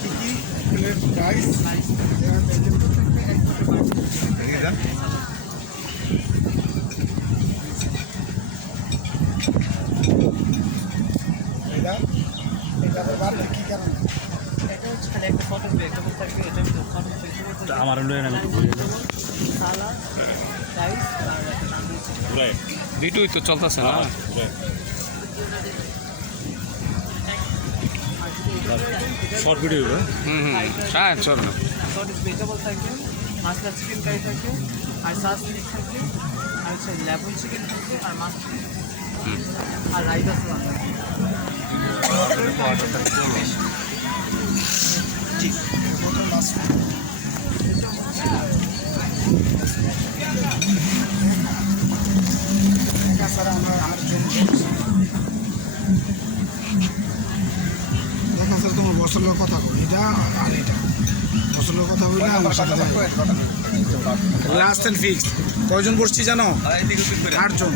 কি কি ফুলের প্রাইস এটা এটা আবার বাড়বে কি কারণে এটা হচ্ছে খালি একটা ফটো ব্রেকেবল থাকবে এটা ফটো আমার লয়ে না একটু ঘুরিয়ে দাও সালা প্রাইস আর একটা নাম দিয়েছে ভিডিওই তো চলতেছে না শর্ট ভিডিও হুম হুম হ্যাঁ চল শর্ট ব্রেকেবল থাকবে মাছলা চিকেন কারি থাকবে আর সাস মিট থাকবে আর হচ্ছে লেবন চিকেন থাকবে আর মাছ আর রাইতা সালাদ মাছ আমরা আর জন্য তোমার বছরের কথা কই এটা আর এটা। বছরের কথা বলে আমার সাথে লাস্ট অ্যান্ড ফিক্সড কয়জন বসছি জানো? আটজন।